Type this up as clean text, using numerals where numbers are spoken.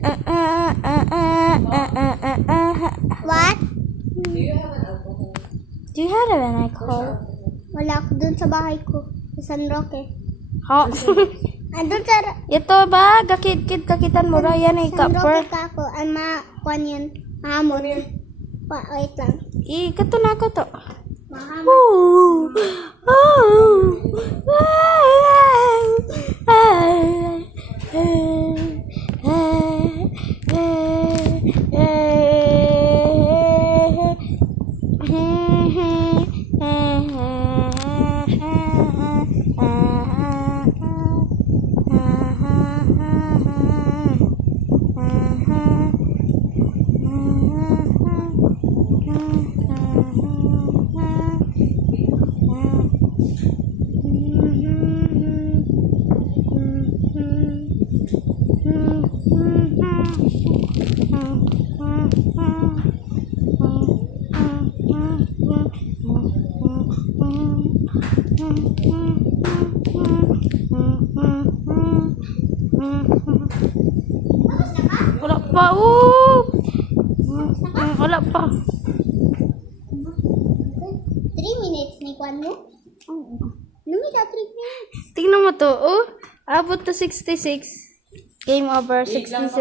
What? Do you have an alcohol? Do you have an alcohol? Wala ako dun sa bahay ko. Sa San Roque. How? Andun sa Ito ba? Gakit-kit kakitan mo ra yan ay San kapper. Roque ka ako. Ay kuan yun. Mahamon. Wait lang. Kato na ko to. Mahamon. Ooh. Wala pa, wala pa. 3 minutes ni kuan mo? Nung ita 3 minutes. Tingnan mo to, Abot to 66. Game over, 67.